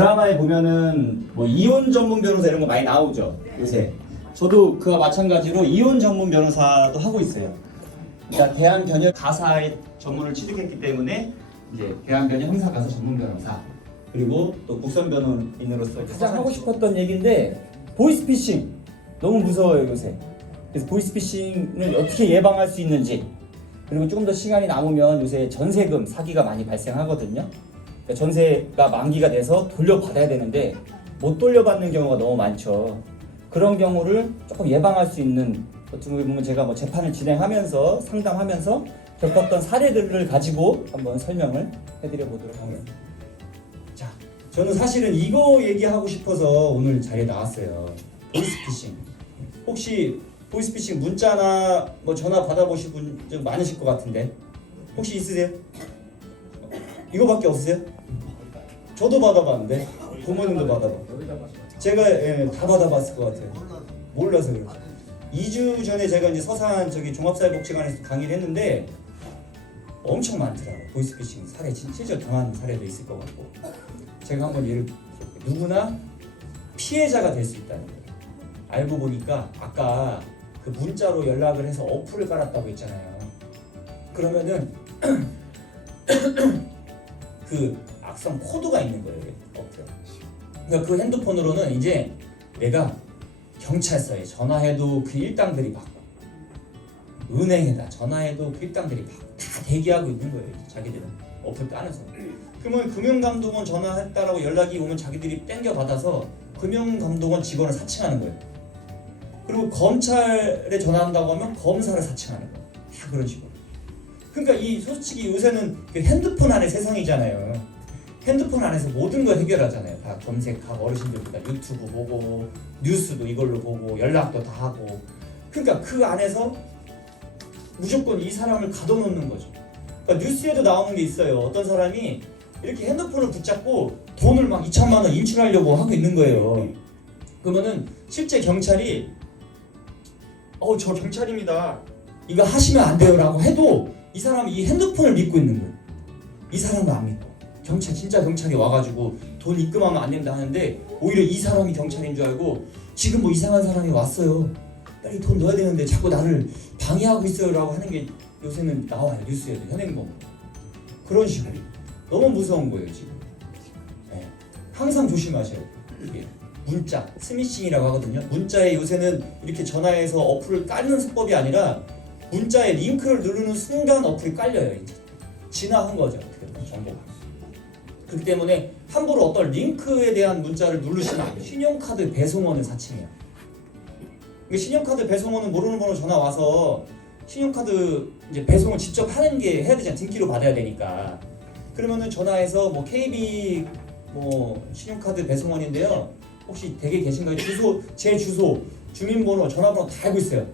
드라마에 보면은 뭐 이혼 전문 변호사 이런 거 많이 나오죠 요새. 저도 그와 마찬가지로 이혼 전문 변호사도 하고 있어요. 그러니까 대한 변협 가사의 전문을 취득했기 때문에 이제 대한 변협 형사 가사 전문 변호사 그리고 또 국선 변호인으로서 가장 하고 싶었던 얘기인데 보이스피싱 너무 무서워요 요새. 그래서 보이스피싱을 어떻게 예방할 수 있는지 그리고 조금 더 시간이 남으면 요새 전세금 사기가 많이 발생하거든요. 그러니까 전세가 만기가 돼서 돌려받아야 되는데 못 돌려받는 경우가 너무 많죠. 그런 경우를 조금 예방할 수 있는 어떻게 보면 제가 뭐 재판을 진행하면서 상담하면서 겪었던 사례들을 가지고 한번 설명을 해드려 보도록 하겠습니다. 자, 저는 사실은 이거 얘기하고 싶어서 오늘 자리에 나왔어요. 보이스피싱. 혹시 보이스피싱 문자나 뭐 전화 받아보신 분 좀 많으실 것 같은데 혹시 있으세요? 이거밖에 없으세요? 저도 받아봤는데 부모님도 받아봐. 제가 예, 다 받아봤을 것 같아요. 몰라서 그래요. 2주 전에 제가 이제 서산 저기 종합사회복지관에서 강의를 했는데 엄청 많더라고요. 보이스피싱 사례 진- 실제 당한 사례도 있을 것 같고 제가 한번 예를. 누구나 피해자가 될 수 있다는 거예요. 알고 보니까 아까 그 문자로 연락을 해서 어플을 깔았다고 했잖아요. 그러면은 그 악성 코드가 있는 거예요. 어플. 그러니까 그 핸드폰으로는 이제 내가 경찰서에 전화해도 그 일당들이 받고 은행에다 전화해도 그 일당들이 받고 다 대기하고 있는 거예요. 자기들은 어플 까면서. 그러면 금융감독원 전화했다라고 연락이 오면 자기들이 땡겨 받아서 금융감독원 직원을 사칭하는 거예요. 그리고 검찰에 전화한다고 하면 검사를 사칭하는 거예요. 다 그런 식으로. 그러니까 이 솔직히 요새는 그 핸드폰 안에 세상이잖아요. 핸드폰 안에서 모든 걸 해결하잖아요. 다 검색하고 어르신들보다 유튜브 보고 뉴스도 이걸로 보고 연락도 다 하고. 그러니까 그 안에서 무조건 이 사람을 가둬놓는 거죠. 그러니까 뉴스에도 나오는 게 있어요. 어떤 사람이 이렇게 핸드폰을 붙잡고 돈을 막 2천만 원 인출하려고 하고 있는 거예요. 그러면은 실제 경찰이 어 저 경찰입니다. 이거 하시면 안 돼요라고 해도 이 사람이 이 핸드폰을 믿고 있는 거예요. 이 사람은 안 믿고 경찰 진짜 경찰이 와가지고 돈 입금하면 안 된다 하는데 오히려 이 사람이 경찰인 줄 알고 지금 뭐 이상한 사람이 왔어요. 빨리 돈 넣어야 되는데 자꾸 나를 방해하고 있어요라고 하는 게 요새는 나와요 뉴스에도 현행범 그런 식으로 너무 무서운 거예요 지금. 네. 항상 조심하셔야 돼요. 이게 문자 스미싱이라고 하거든요. 문자에 요새는 이렇게 전화해서 어플을 깔는 수법이 아니라 문자에 링크를 누르는 순간 어플이 깔려요 이제 진화한 거죠 어떻게 보면 정보가. 그렇기 때문에 함부로 어떤 링크에 대한 문자를 누르시면. 신용카드 배송원을 사칭해요. 이게 신용카드 배송원은 모르는 번호 전화 와서 신용카드 이제 배송을 직접 하는 게 해야 되잖아 등기로 받아야 되니까. 그러면은 전화해서 뭐 KB 뭐 신용카드 배송원인데요. 혹시 댁에 계신가요? 주소 제 주소 주민번호 전화번호 다 알고 있어요.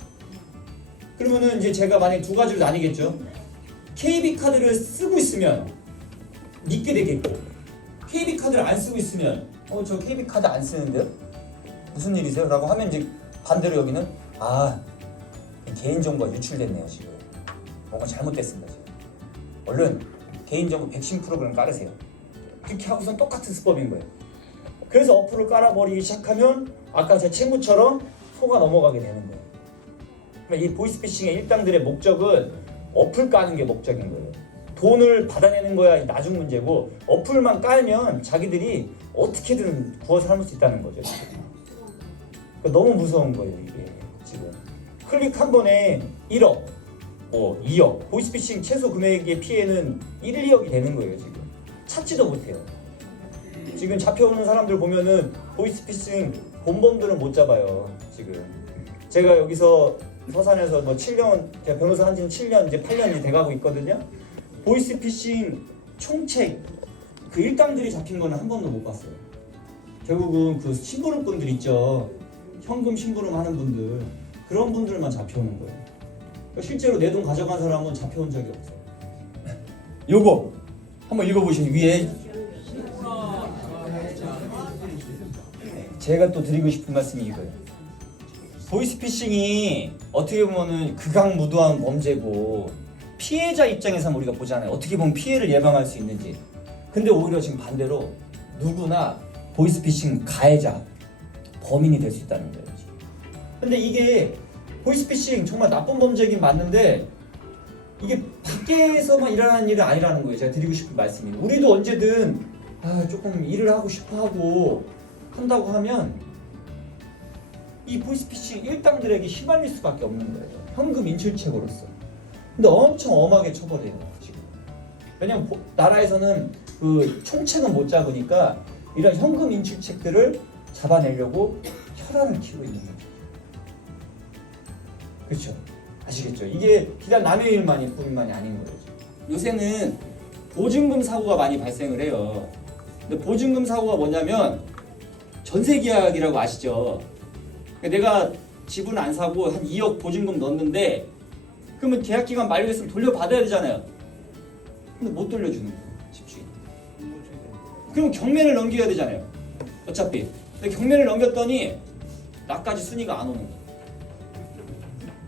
그러면은 이제 제가 만약 두 가지로 나뉘겠죠? KB 카드를 쓰고 있으면 믿게 되겠고 KB 카드를 안 쓰고 있으면 어 저 KB 카드 안 쓰는데요? 무슨 일이세요? 라고 하면 이제 반대로 여기는 아 개인정보가 유출됐네요 지금. 뭔가 잘못됐습니다 지금. 얼른 개인정보 백신 프로그램 깔으세요. 그렇게 하고선 똑같은 수법인 거예요. 그래서 어플을 깔아버리기 시작하면 아까 제 친구처럼 속아 넘어가게 되는 거예요. 그러니까 이 보이스피싱의 일당들의 목적은 어플 까는 게 목적인 거예요 돈을 받아내는 거야 나중 문제고 어플만 깔면 자기들이 어떻게든 구워 삶을 수 있다는 거죠 그러니까 너무 무서운 거예요 이게 지금 클릭 한 번에 1억, 뭐 2억, 보이스피싱 최소 금액의 피해는 1, 2억이 되는 거예요 지금. 찾지도 못해요. 지금 잡혀오는 사람들 보면은 보이스피싱 본범들은 못 잡아요 지금. 제가 여기서 서산에서 뭐 7년, 제가 변호사 한 지는 7년, 이제 8년이 돼가고 있거든요. 보이스피싱 총책 그 일당들이 잡힌 거는 한 번도 못 봤어요. 결국은 그 심부름꾼들 있죠. 현금 심부름 하는 분들 그런 분들만 잡혀오는 거예요. 그러니까 실제로 내 돈 가져간 사람은 잡혀온 적이 없어요. 요거 한번 읽어보시면 위에 제가 또 드리고 싶은 말씀이 이거예요. 보이스피싱이 어떻게 보면은 극악무도한 범죄고 피해자 입장에서 우리가 보잖아요. 어떻게 보면 피해를 예방할 수 있는지. 근데 오히려 지금 반대로 누구나 보이스피싱 가해자 범인이 될 수 있다는 거예요. 근데 이게 보이스피싱 정말 나쁜 범죄긴 맞는데 이게 밖에서만 일어나는 일은 아니라는 거예요. 제가 드리고 싶은 말씀이. 우리도 언제든 아, 조금 일을 하고 싶어 하고 한다고 하면 이 보이스피싱 일당들에게 휘말릴 수밖에 없는 거예요. 현금 인출책으로서. 근데 엄청 엄하게 처벌해요 지금. 왜냐면 보- 나라에서는 그 총책은 못 잡으니까 이런 현금 인출책들을 잡아내려고 혈안을 키우고 있는 거죠. 그렇죠. 아시겠죠? 이게 비단 남의 일만이 뿐만이 아닌 거죠. 요새는 보증금 사고가 많이 발생을 해요. 근데 보증금 사고가 뭐냐면 전세 계약이라고 아시죠? 내가 집을 안 사고 한 2억 보증금 넣었는데 그러면 계약 기간 만료했으면 돌려받아야 되잖아요. 근데 못 돌려주는 거예요, 집주인. 그럼 경매를 넘겨야 되잖아요. 어차피. 근데 경매를 넘겼더니 나까지 순위가 안 오는 거예요.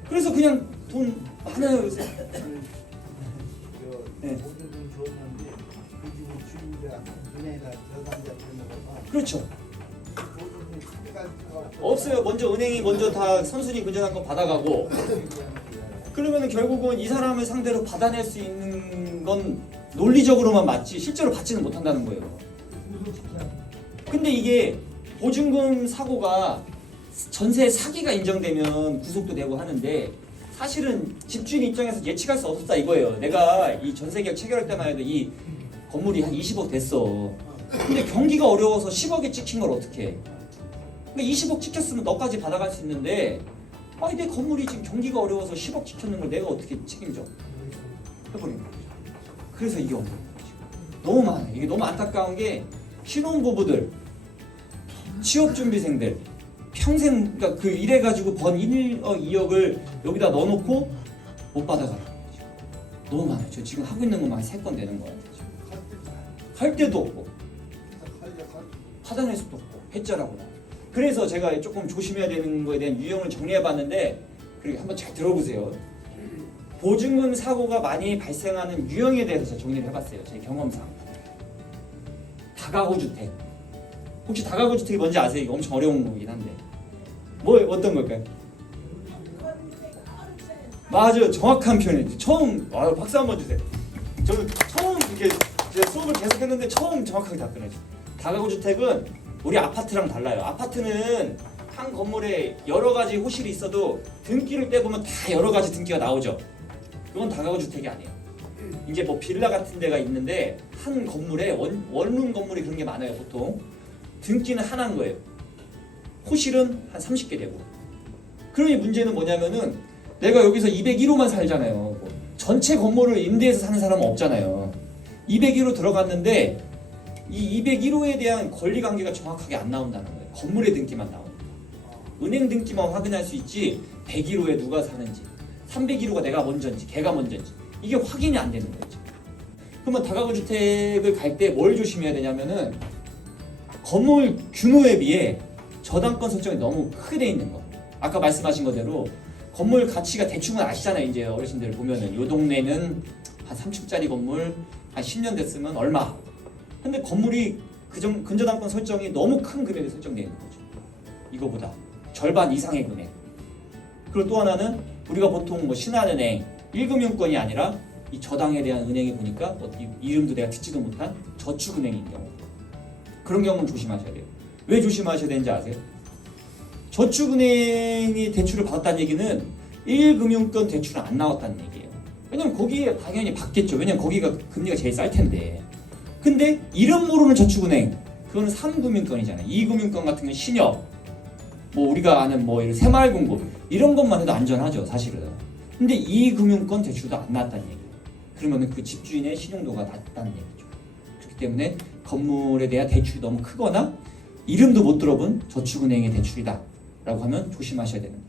그래서 그냥 돈 많아요 요새. 네. 그 그렇죠. 없어요. 먼저 은행이 먼저 다 선순위 근저당권 받아가고 그러면 결국은 이 사람을 상대로 받아낼 수 있는 건 논리적으로만 맞지 실제로 받지는 못한다는 거예요. 근데 이게 보증금 사고가 전세 사기가 인정되면 구속도 되고 하는데 사실은 집주인 입장에서 예측할 수 없었다 이거예요. 내가 이 전세 계약 체결할 때만 해도 이 건물이 한 20억 됐어. 근데 경기가 어려워서 10억에 찍힌 걸 어떻게 해? 그러니까 20억 찍혔으면 너까지 받아갈 수 있는데 아니 내 건물이 지금 경기가 어려워서 10억 찍혔는 걸 내가 어떻게 책임져? 해버리는 거죠. 그래서 이게 없는 거죠. 너무 많아요. 이게 너무 안타까운 게 신혼부부들, 취업준비생들 평생 그러니까 그 일해 가지고 번 1억 2억을 여기다 넣어놓고 못 받아가는 거죠. 너무 많아요. 저 지금 하고 있는 것만 세건 되는 거 같아요. 할 데도 없고 받아낼 수도 없고 해자라고 그래서 제가 조금 조심해야 되는 거에 대한 유형을 정리해봤는데 그리고 한번 잘 들어보세요. 보증금 사고가 많이 발생하는 유형에 대해서 정리를 해봤어요. 제 경험상 다가구 주택 혹시 다가구 주택이 뭔지 아세요? 이거 엄청 어려운 거긴 한데 뭐 어떤 걸까요? 맞아요, 정확한 표현이죠. 처음 아, 박수 한번 주세요. 저는 처음 이렇게 수업을 계속했는데 처음 정확하게 답변했어요. 다가구 주택은 우리 아파트랑 달라요. 아파트는 한 건물에 여러 가지 호실이 있어도 등기를 떼보면 다 여러 가지 등기가 나오죠. 그건 다가구 주택이 아니에요. 이제 뭐 빌라 같은 데가 있는데 한 건물에 원, 원룸 건물이 그런 게 많아요 보통 등기는 하나인 거예요 호실은 한 30개 되고 그러니 문제는 뭐냐면은 내가 여기서 201호만 살잖아요 뭐 전체 건물을 임대해서 사는 사람은 없잖아요 201호 들어갔는데 이 201호에 대한 권리 관계가 정확하게 안 나온다는 거예요 건물의 등기만 나오는 거예요 은행 등기만 확인할 수 있지 101호에 누가 사는지 301호가 내가 먼저인지 걔가 먼저인지 이게 확인이 안 되는 거죠. 그러면 다가구 주택을 갈 때 뭘 조심해야 되냐면은 건물 규모에 비해 저당권 설정이 너무 크게 돼 있는 거. 아까 말씀하신 거대로 건물 가치가 대충은 아시잖아요. 이제 어르신들 보면은 요 동네는 한 3층짜리 건물 한 10년 됐으면 얼마. 근데 건물이 그정 근저당권 설정이 너무 큰 금액이 설정되어 있는 거죠. 이거보다 절반 이상의 금액. 그리고 또 하나는 우리가 보통 뭐 신한은행 1금융권이 아니라 이 저당에 대한 은행이 보니까 뭐 이- 이름도 내가 듣지도 못한 저축은행인 경우 그런 경우는 조심하셔야 돼요. 왜 조심하셔야 되는지 아세요? 저축은행이 대출을 받았다는 얘기는 1금융권 대출은 안 나왔다는 얘기예요. 왜냐면 거기에 당연히 받겠죠. 왜냐면 거기가 금리가 제일 쌀 텐데. 근데 이름 모르는 저축은행 그거는 3금융권이잖아요. 2금융권 같은 경우는 신협 뭐 우리가 아는 뭐 이런 새마을금고 이런 것만 해도 안전하죠 사실은. 근데 이 금융권 대출도 안 나왔다는 얘기예요. 그러면 그 집주인의 신용도가 낮다는 얘기죠. 그렇기 때문에 건물에 대한 대출이 너무 크거나 이름도 못 들어본 저축은행의 대출이다. 라고 하면 조심하셔야 거죠